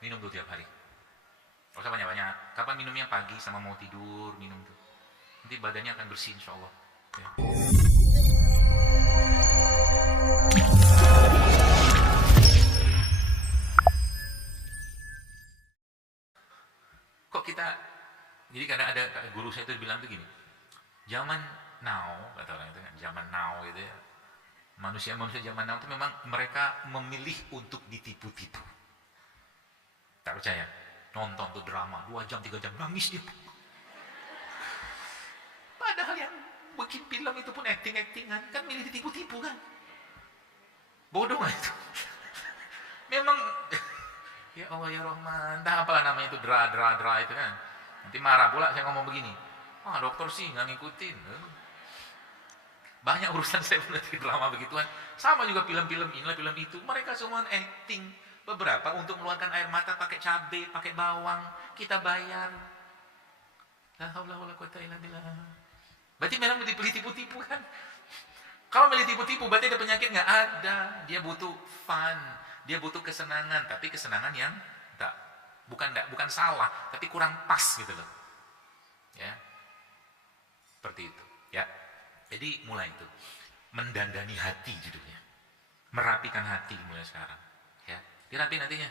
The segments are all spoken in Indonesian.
Minum tuh tiap hari. Gak usah banyak-banyak. Kapan minumnya? Pagi sama mau tidur minum tuh. Nanti badannya akan bersih insya Allah. Ya. Kok kita, jadi kadang ada guru saya itu bilang tuh gini, zaman now, kata orang itu kan, zaman now gitu ya, manusia-manusia zaman now itu memang mereka memilih untuk ditipu-tipu. Tak percaya? Nonton tuh drama 2 jam 3 jam nangis dia. Padahal yang bikin film itu pun acting-actingan kan milih ditipu-tipu kan. Bodoh kan itu. Memang ya Allah ya Rahman, entah apalah namanya itu dra itu kan. Nanti marah pula saya ngomong begini. Ah dokter sih nggak ngikutin. Banyak urusan saya melihat drama begituan. Sama juga film-film ini, film itu. Mereka semua acting. Beberapa untuk mengeluarkan air mata pakai cabai, pakai bawang. Kita bayar. La haula wala quwata illa billah. Berarti memang tipu-tipu kan? Kalau milih tipu-tipu berarti ada penyakit nggak? Ada. Dia butuh fun, dia butuh kesenangan, tapi kesenangan yang bukan salah, tapi kurang pas gitu loh. Ya. Seperti itu, ya. Jadi mulai itu. Mendandani hati judulnya. Merapikan hati mulai sekarang, ya. Dirapiin nantinya.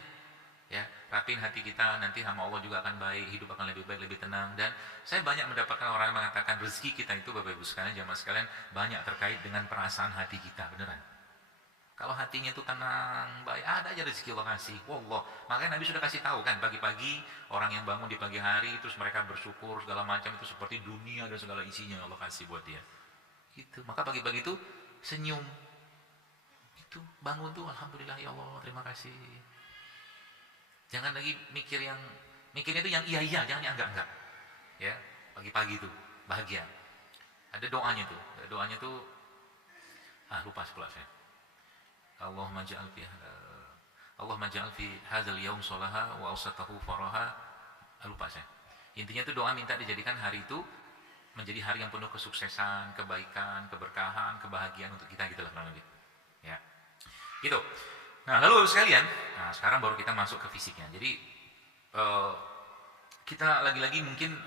Ya, rapiin hati kita, nanti sama Allah juga akan baik, hidup akan lebih baik, lebih tenang. Dan saya banyak mendapatkan orang yang mengatakan rezeki kita itu Bapak Ibu sekalian, jamaah sekalian, banyak terkait dengan perasaan hati kita, beneran. Kalau hatinya itu tenang, baik, ada aja rezeki Allah kasih. Wallah, makanya Nabi sudah kasih tahu kan, pagi-pagi orang yang bangun di pagi hari, terus mereka bersyukur segala macam itu seperti dunia dan segala isinya Allah kasih buat dia. Gitu. Maka pagi-pagi itu senyum. Itu bangun tuh, alhamdulillah ya Allah, terima kasih. Jangan lagi mikirnya itu yang iya, jangan yang enggak. Ya, pagi-pagi itu bahagia. Ada doanya tuh. Doanya tuh lupa pula saya. Allahumma ja'al fi hadzal yaum sholaha wa awsatahu faraha. Lupa saya. Intinya tuh doa minta dijadikan hari itu menjadi hari yang penuh kesuksesan, kebaikan, keberkahan, kebahagiaan untuk kita gitu lah kurang lebih. Ya. Gitu. Nah, lalu sekalian, sekarang baru kita masuk ke fisiknya. Jadi kita lagi-lagi mungkin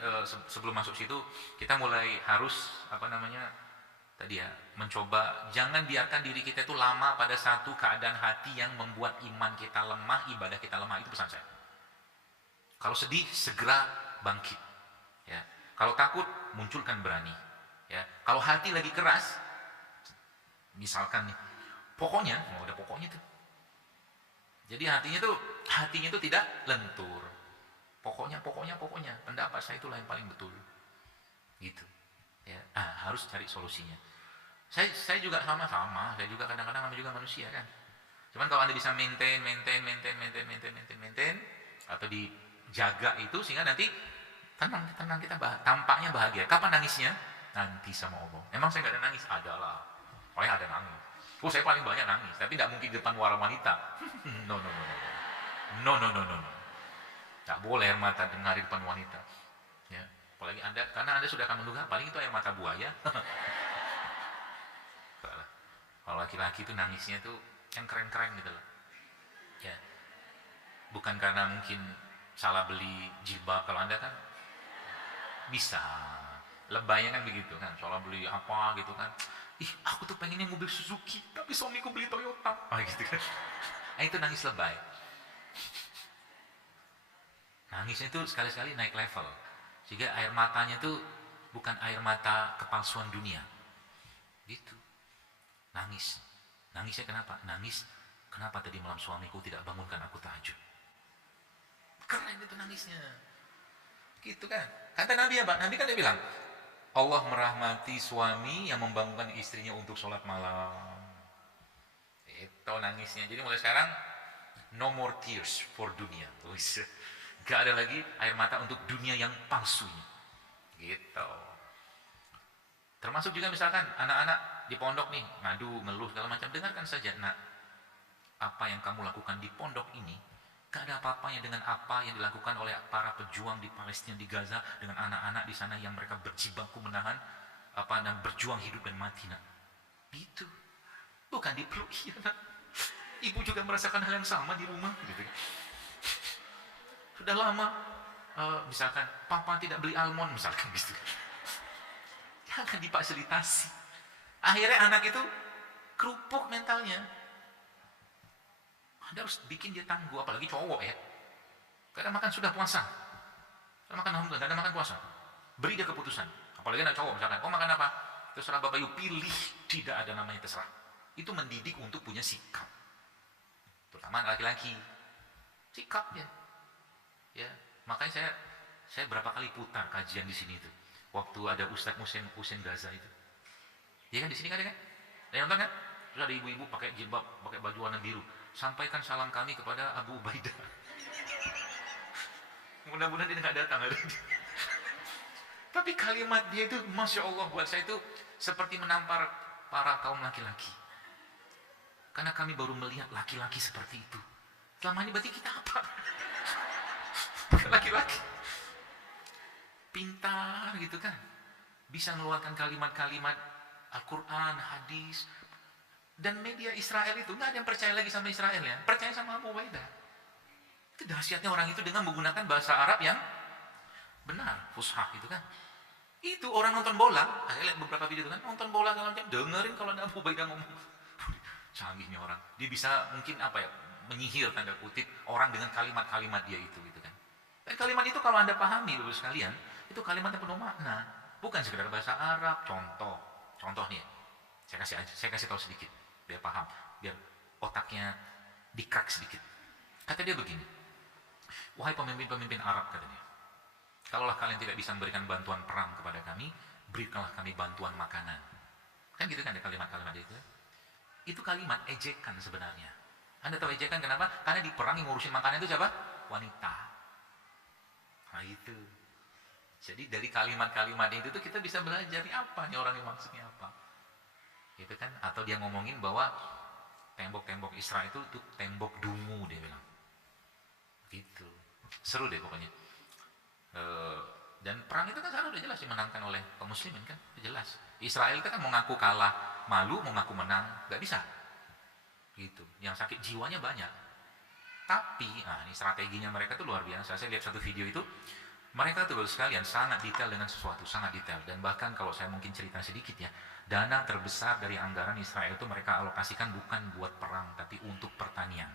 sebelum masuk situ kita mulai harus tadi ya, mencoba jangan biarkan diri kita itu lama pada satu keadaan hati yang membuat iman kita lemah, ibadah kita lemah. Itu pesan saya. Kalau sedih segera bangkit. Ya. Kalau takut munculkan berani. Ya. Kalau hati lagi keras, misalkan nih, pokoknya, udah pokoknya tuh. Jadi hatinya tuh tidak lentur. Pokoknya. Pendapat saya itulah yang paling betul. Gitu. Ya, harus cari solusinya. Saya juga sama. Saya juga kadang-kadang namanya juga manusia kan. Cuman kalau Anda bisa maintain atau dijaga itu sehingga nanti tenang kita tampaknya bahagia. Kapan nangisnya? Nanti sama Allah. Emang saya nggak ada nangis? Adalah. Pokoknya ada nangis. Saya paling banyak nangis, tapi tidak mungkin di depan para wanita. No. Tak boleh air mata dengar di depan wanita. Ya, apalagi karena Anda sudah akan menduga, paling itu air mata buaya. Kalau laki-laki itu nangisnya tuh yang keren-keren gitu loh. Ya, bukan karena mungkin salah beli jilbab. Kalau Anda kan bisa lebaynya kan begitu kan, salah beli apa gitu kan. Aku tuh pengennya mobil Suzuki, tapi suamiku beli Toyota. Gitu kan. Itu nangis lebay. Nangisnya tuh sekali-sekali naik level. Sehingga air matanya tuh bukan air mata kepalsuan dunia. Gitu. Nangis. Nangisnya kenapa? Nangis, kenapa tadi malam suamiku tidak bangunkan aku tahajud. Keren itu nangisnya. Gitu kan. Kata Nabi ya Pak, Nabi kan dia bilang, Allah merahmati suami yang membangunkan istrinya untuk sholat malam. Itu nangisnya. Jadi mulai sekarang no more tears for dunia. Gak ada lagi air mata untuk dunia yang palsu ini. Gitu. Termasuk juga misalkan anak-anak di pondok nih ngadu, ngeluh segala macam. Dengarkan saja, nak, apa yang kamu lakukan di pondok ini gak ada apa-apanya dengan apa yang dilakukan oleh para pejuang di Palestina, di Gaza, dengan anak-anak di sana yang mereka berjibaku menahan dan berjuang hidup dan mati, nak. Itu bukan dipeluk, ya, nak. Ibu juga merasakan hal yang sama di rumah, gitu. Sudah lama, misalkan papa tidak beli almond misalkan gitu. Jangan difasilitasi. Akhirnya anak itu kerupuk mentalnya. Anda harus bikin dia tangguh, apalagi cowok ya. Kadang makan sudah puasa. Kadang makan alhamdulillah, kadang makan puasa. Beri dia keputusan. Apalagi anak cowok misalkan, makan apa? Terserah Bapak Ibu, pilih, tidak ada namanya terserah. Itu mendidik untuk punya sikap. Terutama laki-laki. Sikap ya. Ya, makanya saya berapa kali putar kajian di sini tuh. Waktu ada Ustadz Husain Gaza itu. Iya kan di sini kan ada kan? Ada yang nonton kan? Terus ada ibu-ibu pakai jilbab, pakai baju warna biru. Sampaikan salam kami kepada Abu Ubaidah. Mudah-mudahan dia nggak datang hari ini. Tapi kalimat dia itu, Masya Allah, buat saya itu seperti menampar para kaum laki-laki. Karena kami baru melihat laki-laki seperti itu. Selama ini berarti kita apa? Laki-laki. Pintar gitu kan. Bisa mengeluarkan kalimat-kalimat Al-Quran, hadis. Dan media Israel itu, nggak ada yang percaya lagi sama Israel ya. Percaya sama Abu Ubaidah. Itu dahsyatnya orang itu dengan menggunakan bahasa Arab yang benar, fushah gitu kan. Itu orang nonton bola, saya lihat beberapa video itu kan, nonton bola segala macam, dengerin kalau ada Abu Ubaidah ngomong. Canggihnya orang. Dia bisa mungkin apa ya, menyihir tanda kutip orang dengan kalimat-kalimat dia itu gitu kan. Dan kalimat itu kalau Anda pahami Bapak sekalian, itu kalimat yang penuh makna, bukan sekedar bahasa Arab. Contoh nih, saya kasih tahu sedikit biar paham, biar otaknya dikrak sedikit. Kata dia begini, wahai pemimpin-pemimpin Arab, katanya, kalaulah kalian tidak bisa memberikan bantuan perang kepada kami, berikanlah kami bantuan makanan. Kan gitu kan ada kalimat-kalimat itu. Itu kalimat ejekan sebenarnya. Anda tahu ejekan kenapa? Karena di perang yang ngurusin makanan itu siapa? Wanita. Nah itu. Jadi dari kalimat-kalimat itu tuh kita bisa belajar nih apa nih orang yang maksudnya apa. Gitu kan? Atau dia ngomongin bahwa tembok-tembok Israel itu tembok dungu, dia bilang. Gitu. Seru deh pokoknya. Dan perang itu kan sekarang udah jelas dimenangkan oleh kaum muslimin kan, udah jelas. Israel itu kan mau ngaku kalah, malu, mau ngaku menang, nggak bisa. Gitu. Yang sakit jiwanya banyak. Tapi, ini strateginya mereka tuh luar biasa. Saya lihat satu video itu, mereka tuh sekalian sangat detail dengan sesuatu, sangat detail. Dan bahkan kalau saya mungkin cerita sedikit ya, dana terbesar dari anggaran Israel itu mereka alokasikan bukan buat perang, tapi untuk pertanian.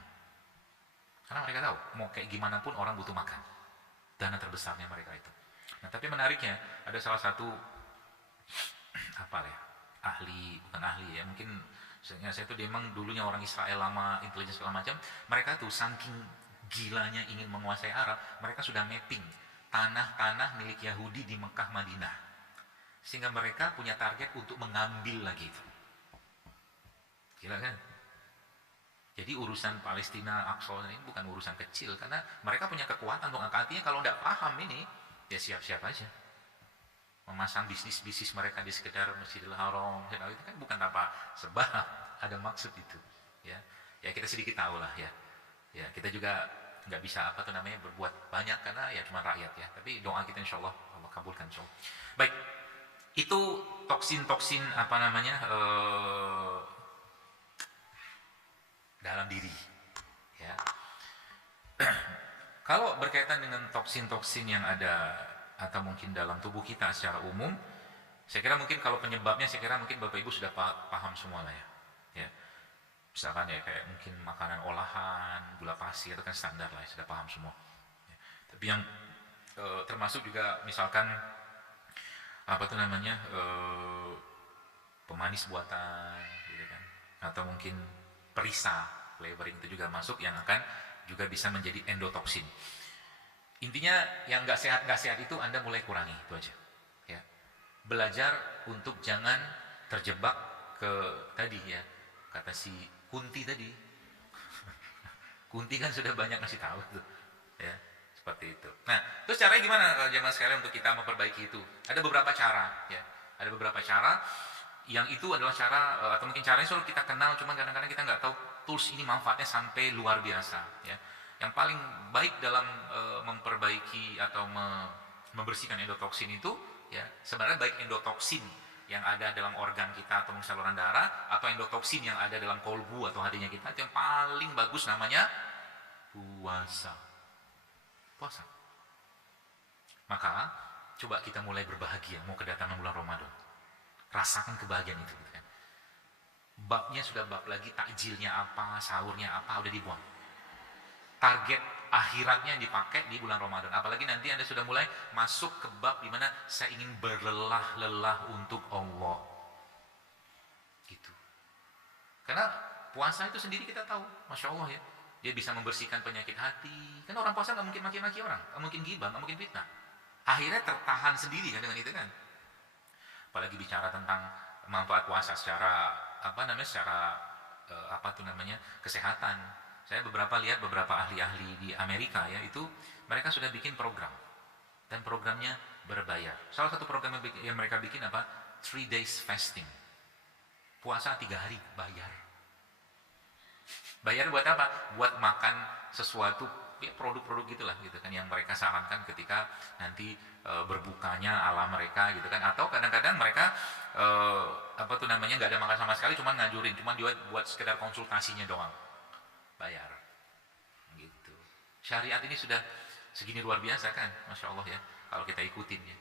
Karena mereka tahu, mau kayak gimana pun orang butuh makan. Dana terbesarnya mereka itu. Nah, tapi menariknya ada salah satu bukan ahli ya, mungkin saya itu memang dulunya orang Israel lama, intelijen segala macam. Mereka tuh saking gilanya ingin menguasai Arab, mereka sudah mapping tanah-tanah milik Yahudi di Mekah, Madinah, sehingga mereka punya target untuk mengambil lagi itu. Gila kan? Jadi urusan Palestina, Aqsa ini bukan urusan kecil, karena mereka punya kekuatan untuk artinya kalau nggak paham ini, ya siap-siap aja. Memasang bisnis-bisnis mereka di sekitar Masjidil Haram, itu kan bukan apa sebab, ada maksud itu. Ya kita sedikit tahu lah ya. Ya kita juga nggak bisa berbuat banyak karena ya cuma rakyat ya. Tapi doa kita insya Allah kabulkan insya Allah. Baik, itu toksin-toksin dalam diri ya. Kalau berkaitan dengan toksin-toksin yang ada atau mungkin dalam tubuh kita secara umum, saya kira mungkin kalau penyebabnya mungkin Bapak Ibu sudah paham semua lah ya. Ya. Misalkan ya kayak mungkin makanan olahan, gula pasir itu kan standar lah, sudah paham semua. Ya. Tapi yang termasuk juga misalkan pemanis buatan gitu kan. Atau mungkin perisa, flavoring itu juga masuk yang akan juga bisa menjadi endotoksin. Intinya yang nggak sehat itu Anda mulai kurangi, itu aja. Ya. Belajar untuk jangan terjebak ke tadi ya, kata si Kunti tadi. Kunti kan sudah banyak ngasih tahu tuh, ya seperti itu. Nah, terus caranya gimana jemaah sekalian untuk kita memperbaiki itu? Ada beberapa cara, ya. Ada beberapa cara. Yang itu adalah cara atau mungkin caranya selalu kita kenal, cuman kadang-kadang kita nggak tahu tools ini manfaatnya sampai luar biasa, ya. Yang paling baik dalam memperbaiki atau membersihkan endotoksin itu ya sebenarnya baik endotoksin yang ada dalam organ kita atau saluran darah atau endotoksin yang ada dalam kolbu atau hadinya kita, itu yang paling bagus namanya puasa. Puasa. Maka coba kita mulai berbahagia mau kedatangan bulan Ramadan. Rasakan kebahagiaan itu gitu kan. Babnya sudah bab lagi, takjilnya apa, sahurnya apa, udah dibuang. Target akhiratnya yang dipakai di bulan Ramadan. Apalagi nanti Anda sudah mulai masuk ke bab di mana saya ingin berlelah-lelah untuk Allah. Gitu. Karena puasa itu sendiri kita tahu, Masya Allah ya. Dia bisa membersihkan penyakit hati. Karena orang puasa nggak mungkin maki-maki orang, nggak mungkin gibah, nggak mungkin fitnah. Akhirnya tertahan sendiri kan dengan itu kan. Apalagi bicara tentang manfaat puasa secara kesehatan. Saya lihat beberapa ahli-ahli di Amerika ya, itu mereka sudah bikin program dan programnya berbayar. Salah satu program yang mereka bikin apa? 3 days fasting. Puasa 3 hari bayar. Bayar buat apa? Buat makan sesuatu ya, produk-produk gitulah gitu kan yang mereka sarankan ketika nanti berbukanya ala mereka gitu kan, atau kadang-kadang mereka nggak ada makan sama sekali, cuma ngajurin, cuma dia buat sekedar konsultasinya doang, bayar gitu. Syariat ini sudah segini luar biasa kan, Masya Allah ya, kalau kita ikutin ya.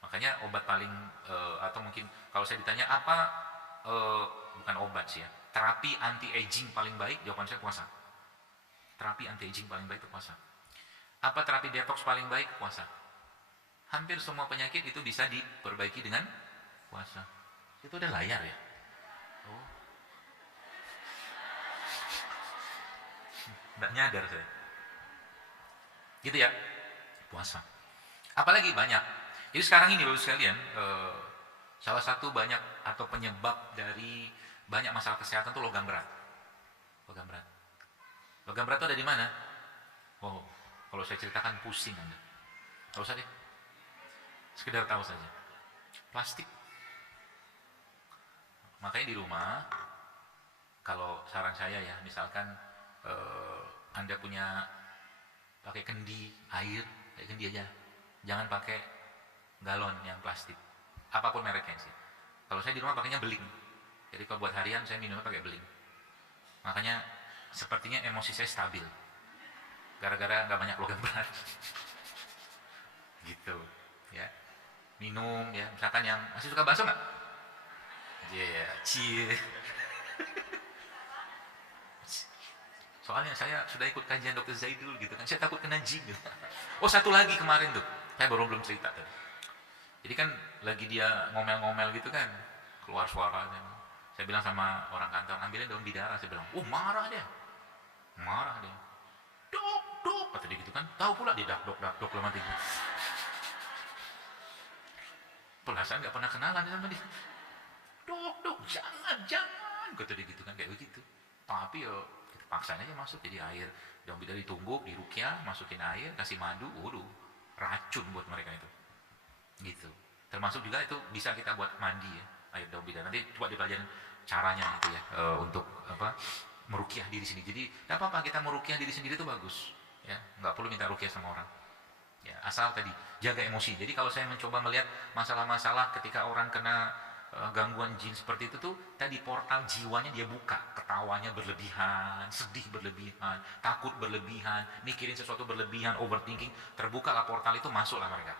Makanya obat paling atau mungkin kalau saya ditanya apa bukan obat sih ya, terapi anti aging paling baik, jawaban saya puasa. Terapi anti aging paling baik itu puasa. Apa terapi detox paling baik? Puasa. Hampir semua penyakit itu bisa diperbaiki dengan puasa. Itu udah layar ya. Oh. Nggak nyadar saya. Gitu ya. Puasa. Apalagi banyak. Jadi sekarang ini Bapak sekalian, salah satu banyak atau penyebab dari banyak masalah kesehatan itu logam berat. Logam berat. Logam berat itu ada di mana? Oh, kalau saya ceritakan pusing Anda. Tahu usah deh. Sekedar tahu saja. Plastik. Makanya di rumah, kalau saran saya ya, misalkan Anda punya pakai kendi air, pakai kendi aja. Jangan pakai galon yang plastik. Apapun mereknya sih. Kalau saya di rumah pakainya beling. Jadi kalau buat harian saya minumnya pakai beling. Makanya sepertinya emosi saya stabil. Gara-gara nggak banyak logam berat. Gitu, ya. Minum ya, misalkan yang masih suka bakso nggak? Iya, cie. Soalnya saya sudah ikut kajian Dr. Zaidul gitu kan, saya takut kena jin gitu. Oh, satu lagi kemarin tuh, saya belum cerita tadi. Jadi kan lagi dia ngomel-ngomel gitu kan, keluar suaranya. Saya bilang sama orang kantor, ambilin daun bidara. Saya bilang, marah dia. Dok, kata dia gitu kan. Tahu pula dia dok lama tinggi. Perasaan nggak pernah kenalan sama dia. Dok, jangan, kata dia gitu kan, kayak begitu. Tapi yo, kita paksain aja masuk. Jadi air daun bidara ditumbuk, dirukyah, masukin air, kasih madu, waduh, racun buat mereka itu. Gitu. Termasuk juga itu bisa kita buat mandi ya, air daun bidara. Nanti coba dipelajarin caranya gitu ya, untuk merukyah diri sendiri. Jadi tidak apa-apa kita merukyah diri sendiri itu bagus ya, nggak perlu minta rukyah sama orang ya, asal tadi jaga emosi. Jadi kalau saya mencoba melihat masalah-masalah ketika orang kena gangguan jin seperti itu tuh, tadi portal jiwanya dia buka, ketawanya berlebihan, sedih berlebihan, takut berlebihan, mikirin sesuatu berlebihan, overthinking, terbukalah portal itu, masuklah mereka.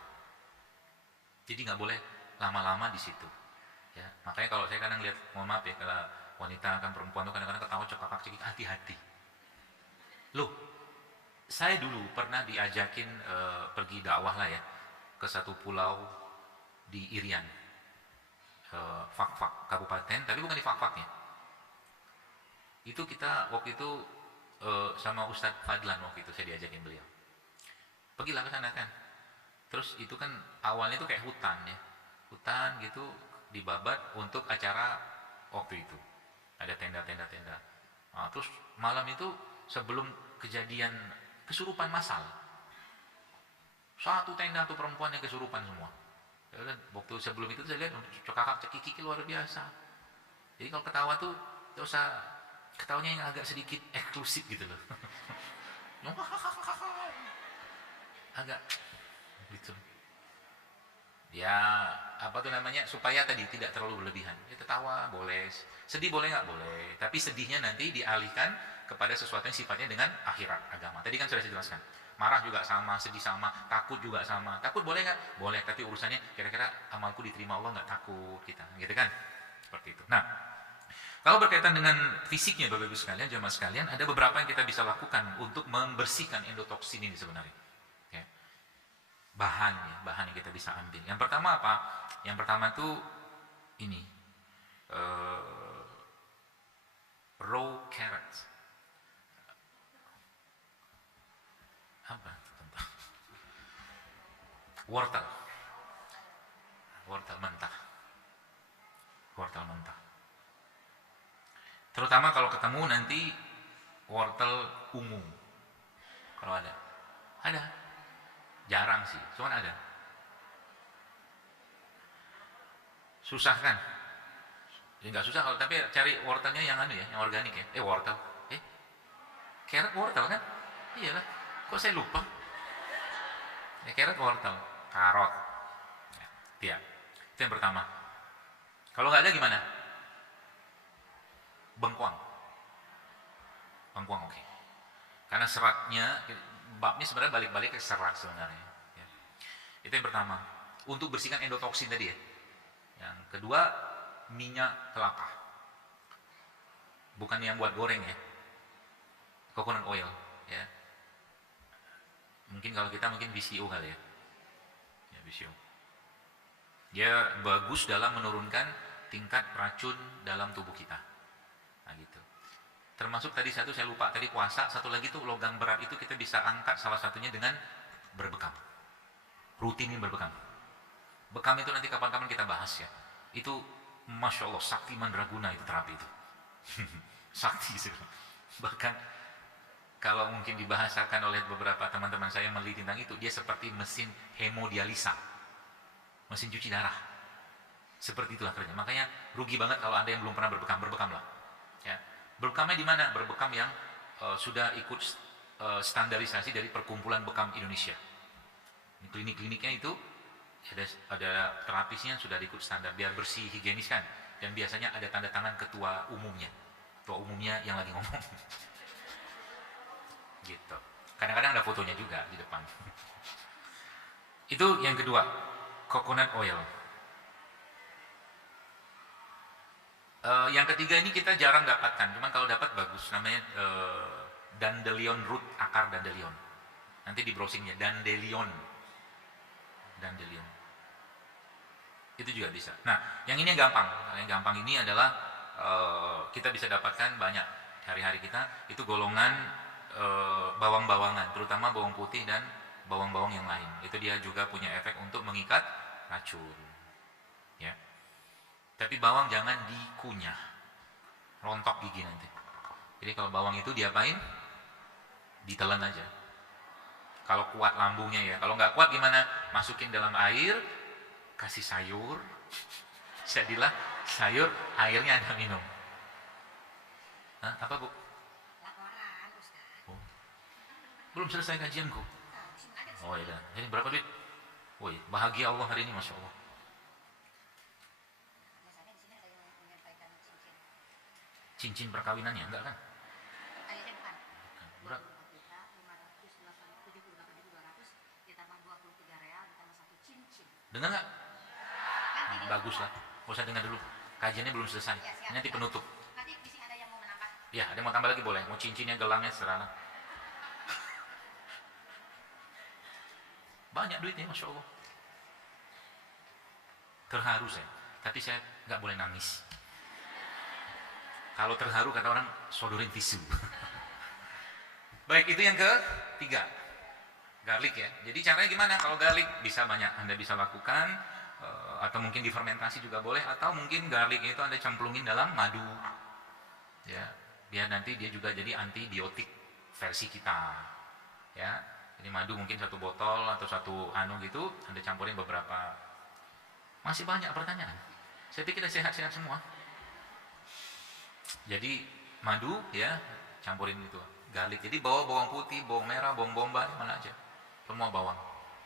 Jadi nggak boleh lama-lama di situ ya. Makanya kalau saya kadang lihat, mohon maaf ya, kalau wanita kan perempuan tuh kadang-kadang ketawa cekak-cekik, hati-hati. Loh, saya dulu pernah diajakin pergi dakwah lah ya ke satu pulau di Irian, Fak-Fak kabupaten, tapi bukan di Fak-Faknya. Itu kita waktu itu sama Ustadz Fadlan, waktu itu saya diajakin beliau. Pergilah ke sana kan. Terus itu kan awalnya itu kayak hutan ya, hutan gitu dibabat untuk acara waktu itu. Ada tenda-tenda. Nah, terus malam itu sebelum kejadian kesurupan massal, satu tenda tuh perempuan yang kesurupan semua. Dan waktu sebelum itu saya lihat cekak-cekik luar biasa. Jadi kalau ketawa tuh gak usah ketawanya yang agak sedikit eksklusif gitu loh. Agak gitu. Ya supaya tadi tidak terlalu berlebihan. Ya tertawa boleh, sedih boleh nggak boleh, tapi sedihnya nanti dialihkan kepada sesuatu yang sifatnya dengan akhirat, agama. Tadi kan sudah saya jelaskan. marah juga sama, sedih sama, takut juga sama. Takut boleh nggak? Boleh, tapi urusannya kira-kira amalku diterima Allah nggak, takut kita, gitu kan? Seperti itu. Nah, kalau berkaitan dengan fisiknya Bapak Ibu sekalian, jemaah sekalian, ada beberapa yang kita bisa lakukan untuk membersihkan endotoksin ini sebenarnya. Ya. Bahan yang kita bisa ambil. Yang pertama apa? Yang pertama tuh ini, raw carrots. Apa? Wortel. Wortel mentah. Wortel mentah. Terutama kalau ketemu nanti wortel ungu. Kalau ada. Ada. Jarang sih, cuman ada. Susah kan? Ya nggak susah kalau, tapi cari wortelnya yang anu ya, yang organik ya. Wortel. Carrot wortel kan? Iyalah. Kok saya lupa? Ya carrot wortel, karot. Ya. Itu yang pertama. Kalau nggak ada gimana? Bengkuang. Bengkuang oke. Karena seratnya, babnya sebenarnya balik-balik ke serat sebenarnya. Ya. Itu yang pertama. Untuk bersihkan endotoksin tadi ya. Yang kedua, minyak kelapa. Bukan yang buat goreng ya. Coconut oil ya. Mungkin kalau kita mungkin BCO kali ya. Ya BCO. Dia bagus dalam menurunkan tingkat racun dalam tubuh kita. Nah gitu. Termasuk tadi satu saya lupa, tadi puasa, satu lagi tuh logam berat itu kita bisa angkat salah satunya dengan berbekam. Rutinin berbekam. Bekam itu nanti kapan-kapan kita bahas ya. Itu Masya Allah, sakti mandraguna itu terapi itu. Sakti sih. Bahkan kalau mungkin dibahasakan oleh beberapa teman-teman saya meneliti tentang itu, dia seperti mesin hemodialisa. Mesin cuci darah. Seperti itulah kerja. Makanya rugi banget kalau Anda yang belum pernah berbekam, berbekamlah. Ya. Berbekamnya di mana? Berbekam yang sudah ikut standarisasi dari Perkumpulan Bekam Indonesia. Klinik-kliniknya itu ada terapisnya sudah ikut standar biar bersih, higienis kan. Dan biasanya ada tanda tangan ketua umumnya. Ketua umumnya yang lagi ngomong. Gitu. Kadang-kadang ada fotonya juga di depan. Itu yang kedua, coconut oil. Yang ketiga ini kita jarang dapatkan, cuman kalau dapat bagus, namanya dandelion root, akar dandelion. Nanti di browsingnya dandelion. Itu juga bisa. Nah, yang ini yang gampang. Yang gampang ini adalah kita bisa dapatkan banyak hari-hari kita. Itu golongan bawang-bawangan, terutama bawang putih dan bawang-bawang yang lain. Itu dia juga punya efek untuk mengikat racun. Ya. Tapi bawang jangan dikunyah, rontok gigi nanti. Jadi kalau bawang itu diapain? Ditelan aja. Kalau kuat lambungnya ya. Kalau nggak kuat gimana? Masukin dalam air, kasih sayur. Jadilah sayur, airnya Anda minum. Hah? Apa Bu? Laporan, Ustaz. Oh. Belum selesai kajianku. Oh ya. Jadi berapa duit? Woi, bahagia Allah hari ini, Masya Allah. Biasanya di sini ada yang menyampaikan cincin. Cincin perkawinannya enggak kan? Kayaknya bukan. Berapa? 578.200 ditambah 23 real ditambah satu cincin. Dengar nggak? Bagus lah. Nggak usah dengar dulu. Kajiannya belum selesai. Ya, siap, Nanti penutup. Nanti bisa ada yang mau menambah. Ya, ada yang mau tambah lagi boleh. Mau cincinnya, gelangnya, serah. Banyak duitnya, Masya Allah. Terharu saya. Tapi saya nggak boleh nangis. Kalau terharu kata orang, sodorin tisu. Baik, itu yang ketiga. Garlic ya. Jadi caranya gimana? Kalau garlic bisa banyak Anda bisa lakukan, atau mungkin difermentasi juga boleh, atau mungkin garlic itu Anda cemplungin dalam madu. Ya, biar nanti dia juga jadi antibiotik versi kita. Ya. Jadi madu mungkin satu botol atau satu gitu, Anda campurin beberapa. Masih banyak pertanyaan. Saya pikir sehat-sehat semua. Jadi madu ya, campurin itu garlic. Jadi bawa bawang putih, bawang merah, bawang bombay, mana aja. Semua bawang.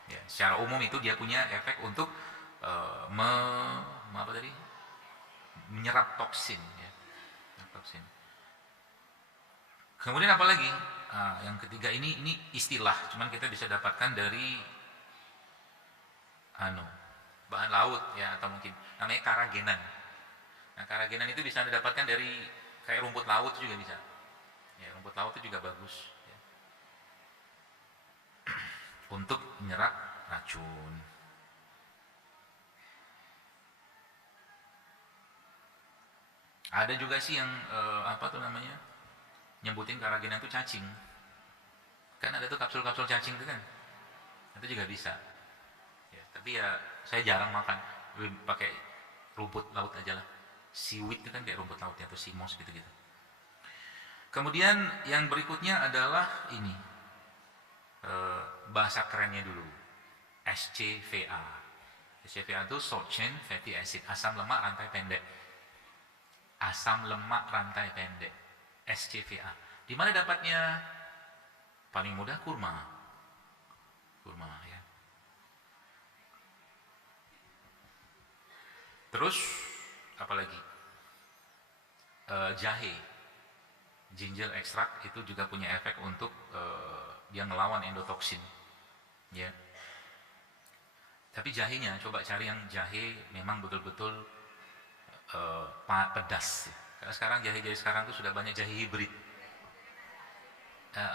Ya, secara umum itu dia punya efek untuk menyerap toksin ya. Toksin. Kemudian apa lagi? yang ketiga ini istilah, cuman kita bisa dapatkan dari bahan laut ya, atau mungkin namanya karagenan. Nah, karagenan itu bisa didapatkan dari kayak rumput laut juga bisa. Ya, rumput laut itu juga bagus ya, untuk menyerap racun. Ada juga sih yang apa tuh namanya, nyebutin karagenan itu cacing. Kan ada tuh kapsul-kapsul cacing itu kan, itu juga bisa. Ya, tapi ya saya jarang makan, lebih pakai rumput laut aja lah. Seaweed itu kan kayak rumput laut atau sea moss gitu-gitu. Kemudian yang berikutnya adalah ini, bahasa kerennya dulu, SCFA. SCFA itu short chain fatty acid, asam lemak rantai pendek. Asam lemak rantai pendek, SCFA. Di mana dapatnya? Paling mudah kurma ya. Terus apalagi? Jahe, ginger extract itu juga punya efek untuk dia ngelawan endotoksin ya. Tapi jahenya, coba cari yang jahe memang betul-betul pedas ya. Karena sekarang jahe-jahe sekarang tuh sudah banyak jahe hibrid,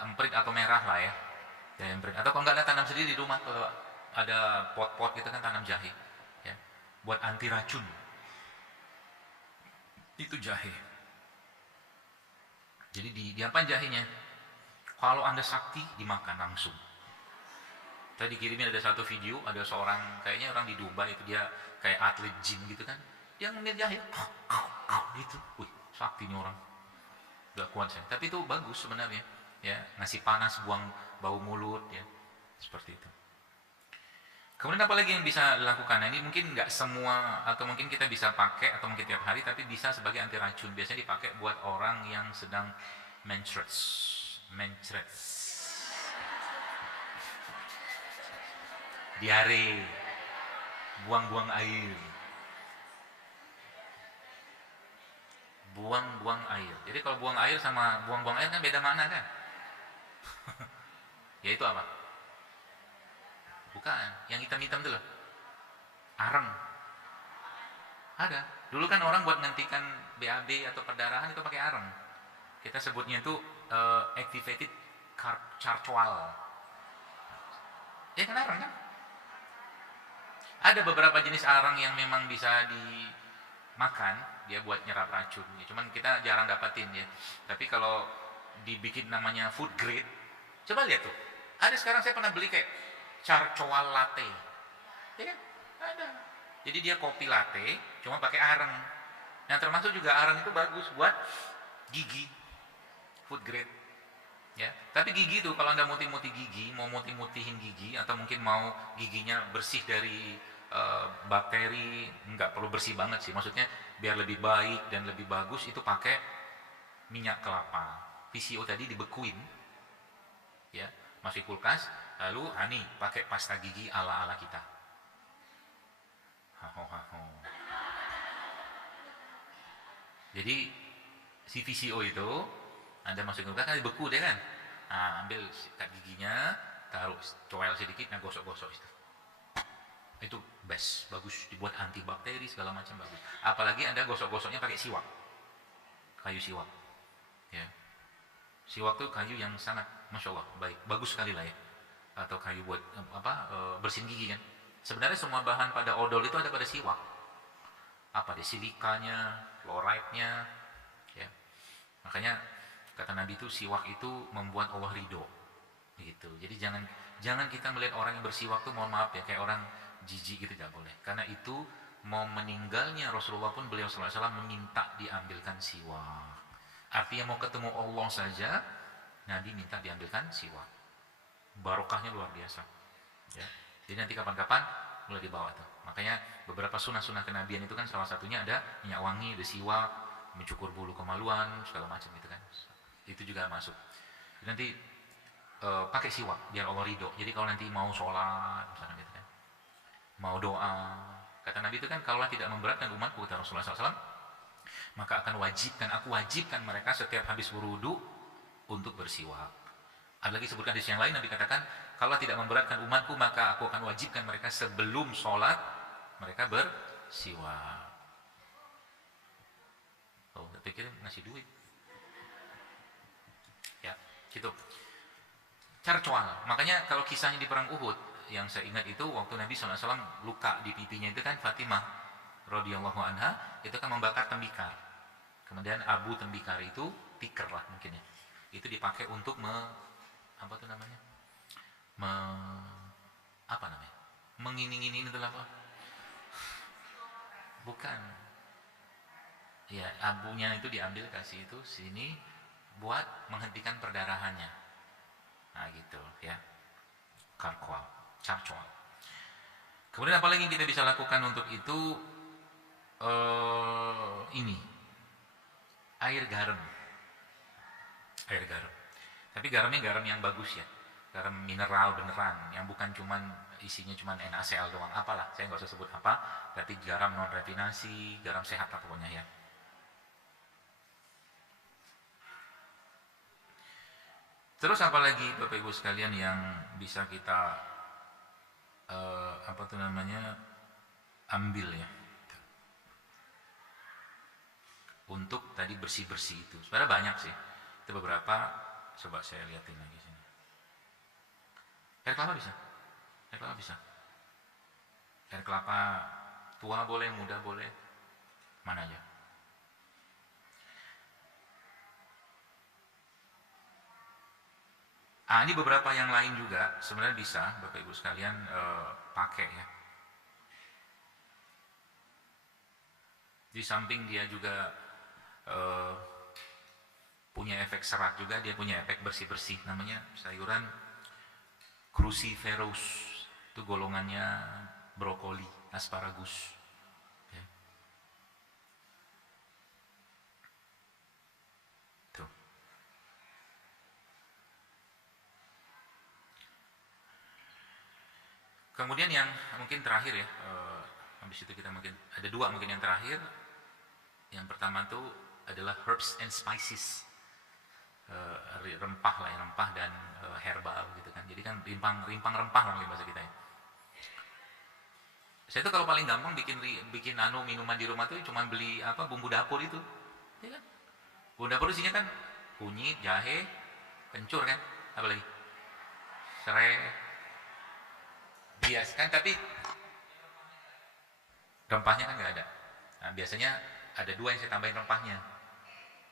emprit atau merah lah ya, jahe emprit. Atau kalau nggak ada, tanam sendiri di rumah, kalau ada pot-pot gitu kan, tanam jahe ya, buat anti racun. Itu jahe. Jadi diapain jahenya? Kalau Anda sakti, dimakan langsung. Tadi dikirimin ada satu video, ada seorang, kayaknya orang di Dubai itu, dia kayak atlet gym gitu kan, dia ngemil jahe gitu. Wih, sakti nih orang, udah kuat saya. Tapi itu bagus sebenarnya ya, ngasih panas, buang bau mulut ya, seperti itu. Kemudian apa lagi yang bisa dilakukan? Nah, ini mungkin nggak semua, atau mungkin kita bisa pakai, atau mungkin tiap hari, tapi bisa sebagai anti racun. Biasanya dipakai buat orang yang sedang menstruasi, diare, buang-buang air, buang-buang air. Jadi kalau buang air sama buang-buang air kan beda makna kan? Yaitu apa? Bukan, yang hitam-hitam itu loh, areng. Ada. Dulu kan orang buat ngentikan BAB atau perdarahan itu pakai areng. Kita sebutnya itu activated charcoal. Ya kan areng kan? Ada beberapa jenis areng yang memang bisa dimakan, dia buat nyerap racun. Ya, cuman kita jarang dapatin ya. Tapi kalau dibikin namanya food grade, coba lihat tuh. Ada sekarang saya pernah beli kayak charcoal latte, ya kan? Ada. Jadi dia kopi latte, cuma pakai areng. Yang termasuk juga areng itu bagus buat gigi, food grade, ya. Tapi gigi tuh, kalau Anda mutih-mutih gigi, mau mutih-mutihin gigi, atau mungkin mau giginya bersih dari bakteri, nggak perlu bersih banget sih. Maksudnya biar lebih baik dan lebih bagus, itu pakai minyak kelapa. PCO tadi dibekuin, ya, masuk kulkas. Lalu pakai pasta gigi ala-ala kita. Jadi si VCO itu Anda masukin kulkas kan dibeku deh kan. Nah, ambil sikat giginya, taruh coel sedikit, nah gosok-gosok itu. Itu best, bagus, dibuat antibakteri segala macam, bagus. Apalagi Anda gosok-gosoknya pakai siwak. Kayu siwak. Ya. Siwak itu kayu yang sangat, masya Allah, baik, bagus sekali lah ya. Atau kayu buat bersihin gigi kan. Sebenarnya semua bahan pada odol itu ada pada siwak. Apa deh, silikanya, fluoride-nya, ya. Makanya kata Nabi itu, siwak itu membuat Allah ridho, gitu. Jadi jangan kita melihat orang yang bersiwak tuh, mohon maaf ya, kayak orang jijik gitu, tidak boleh. Karena itu mau meninggalnya Rasulullah pun beliau SAW meminta diambilkan siwak. Artinya mau ketemu Allah saja, Nabi minta diambilkan siwak. Barokahnya luar biasa ya. Jadi nanti kapan-kapan mulai dibawa tuh. Makanya beberapa sunnah-sunnah kenabian itu kan salah satunya ada minyak wangi, ada siwak, mencukur bulu kemaluan, segala macam gitu kan. Itu juga masuk. Jadi nanti pakai siwak biar Allah ridho. Jadi kalau nanti mau sholat misalnya gitu kan, mau doa, kata Nabi itu kan, kalau tidak memberatkan umatku, kata Rasulullah SAW, maka aku wajibkan mereka setiap habis berwudu untuk bersiwak. Ada lagi sebutkan di yang lain, Nabi katakan, kalau tidak memberatkan umatku, maka aku akan wajibkan mereka sebelum sholat, mereka bersiwak. Oh, saya pikir ngasih duit. Ya, gitu. Carcoal. Makanya kalau kisahnya di perang Uhud, yang saya ingat itu waktu Nabi SAW luka di pipinya itu kan Fatimah radhiyallahu anha itu kan membakar tembikar. Kemudian abu tembikar itu tikar lah mungkin ya. Itu dipakai untuk apa tuh namanya? Apa namanya? Mengini-ngini itu apa? Bukan. Ya, abunya itu diambil kasih itu sini buat menghentikan perdarahannya. Nah, gitu ya. Carcoal. Kemudian apa lagi yang kita bisa lakukan untuk itu? Ini. Air garam. Tapi garamnya garam yang bagus ya. Garam mineral beneran, yang bukan cuman isinya cuman NaCl doang, apalah, saya nggak usah sebut apa, berarti garam non rafinasi, garam sehat lah pokoknya ya. Terus apa lagi Bapak Ibu sekalian yang bisa kita apa tuh namanya ambil ya untuk tadi bersih-bersih itu. Sebenarnya banyak sih. Itu beberapa, coba saya lihatin lagi sini. Air kelapa bisa. Air kelapa tua boleh, muda boleh. Mana aja. Ini beberapa yang lain juga sebenarnya bisa Bapak Ibu sekalian pakai ya. Di samping dia juga punya efek serat juga, dia punya efek bersih-bersih, namanya sayuran cruciferous, itu golongannya brokoli, asparagus ya. Tuh. Kemudian yang mungkin terakhir ya, habis itu kita mungkin ada dua mungkin yang terakhir. Yang pertama tuh adalah herbs and spices, rempah lah ya, rempah dan herbal gitu kan. Jadi kan rimpang rempah lah mungkin bahasa kita ya. Saya tuh kalau paling gampang bikin minuman di rumah tuh cuma beli bumbu dapur itu, ya kan? Bumbu dapur isinya kan kunyit, jahe, kencur kan, apa lagi? Serai, bias kan, tapi rempahnya kan nggak ada. Nah, biasanya ada 2 yang saya tambahin rempahnya.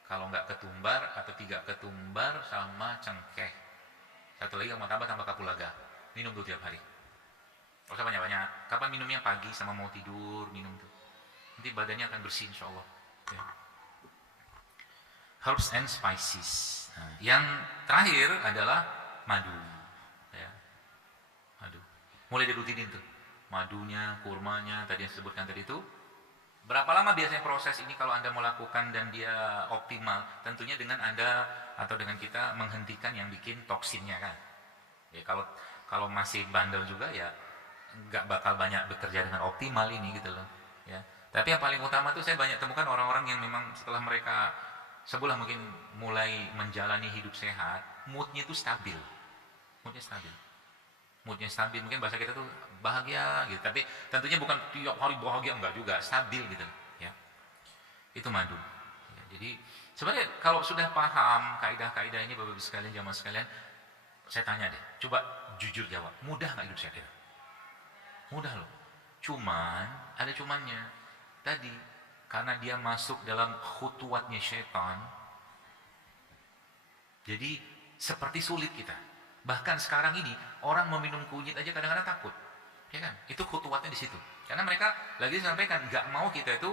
Kalau nggak ketumbar atau 3 ketumbar sama cengkeh. Satu lagi mau tambah kapulaga. Minum tuh tiap hari. Gak usah banyak-banyak. Kapan minumnya? Pagi sama mau tidur minum tuh. Nanti badannya akan bersih insya Allah. Ya. Herbs and spices. Nah, yang terakhir adalah madu. Ya. Madu. Mulai dirutinin tuh. Madunya, kurmanya, tadi yang disebutkan tadi itu. Berapa lama biasanya proses ini kalau Anda mau lakukan dan dia optimal? Tentunya dengan Anda atau dengan kita menghentikan yang bikin toksinnya kan. Ya kalau masih bandel juga ya nggak bakal banyak bekerja dengan optimal ini gitu loh. Ya. Tapi yang paling utama tuh saya banyak temukan orang-orang yang memang setelah mereka sebulan mungkin mulai menjalani hidup sehat, moodnya tuh stabil. Moodnya stabil, mungkin bahasa kita tuh bahagia gitu, tapi tentunya bukan tiap hari bahagia, enggak juga, stabil gitu ya. Itu madu ya. Jadi sebenarnya kalau sudah paham kaidah-kaidah ini Bapak Ibu sekalian, jamaah sekalian, saya tanya deh, coba jujur jawab, mudah nggak hidup sehat itu? Mudah loh, cuman ada cumannya tadi, karena dia masuk dalam khutuwatnya syaitan, jadi seperti sulit kita. Bahkan sekarang ini orang meminum kunyit aja kadang-kadang takut, ya kan? Itu khutuwatnya di situ. Karena mereka lagi sampaikan nggak mau kita itu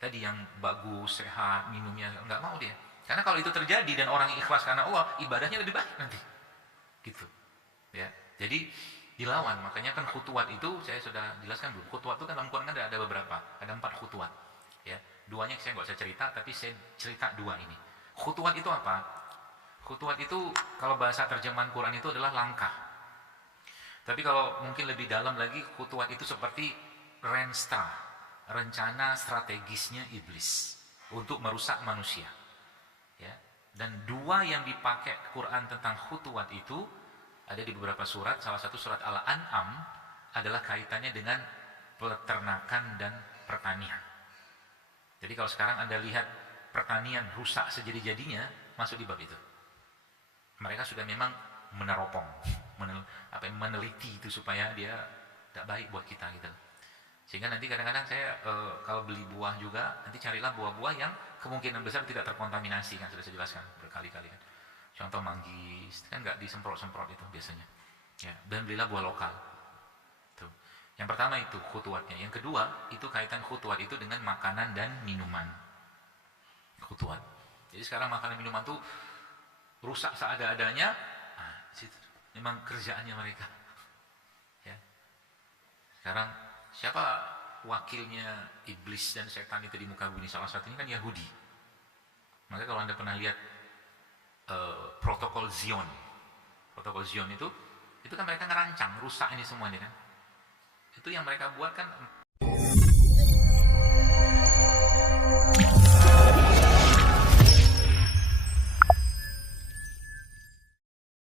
tadi yang bagus, sehat, minumnya nggak mau dia. Karena kalau itu terjadi dan orang ikhlas karena Allah, ibadahnya lebih baik nanti, gitu. Ya, jadi dilawan. Makanya kan khutuwat itu saya sudah jelaskan belum. Khutuwat itu kan dalam Quran ada beberapa, ada 4 khutuwat. Ya, 2-nya saya nggak usah cerita, tapi saya cerita 2 ini. Khutuwat itu apa? Khutuwat itu kalau bahasa terjemahan Quran itu adalah langkah. Tapi kalau mungkin lebih dalam lagi, khutuwat itu seperti rencana strategisnya iblis untuk merusak manusia. Ya, Dan dua yang dipakai Quran tentang khutuwat itu ada di beberapa surat. Salah satu surat Al-An'am adalah kaitannya dengan peternakan dan pertanian. Jadi kalau sekarang Anda lihat pertanian rusak sejadi-jadinya, masuk di bab itu. Mereka sudah memang meneropong, meneliti itu supaya dia tidak baik buat kita gitu. Sehingga nanti kadang-kadang saya kalau beli buah juga, nanti carilah buah-buah yang kemungkinan besar tidak terkontaminasi, kan sudah saya jelaskan berkali-kali kan. Contoh manggis, kan nggak disemprot-semprot itu biasanya. Ya, dan belilah buah lokal. Tuh. Yang pertama itu khutuwatnya. Yang kedua, itu kaitan khutuwat itu dengan makanan dan minuman. Khutuwat. Jadi sekarang makanan minuman tuh rusak seada-adanya. Nah, situ. Memang kerjaannya mereka. Ya. Sekarang siapa wakilnya iblis dan setan itu di muka bumi? Salah satunya kan Yahudi. Maka kalau Anda pernah lihat protokol Zion itu kan mereka ngerancang rusak ini semua ini kan. Itu yang mereka buat kan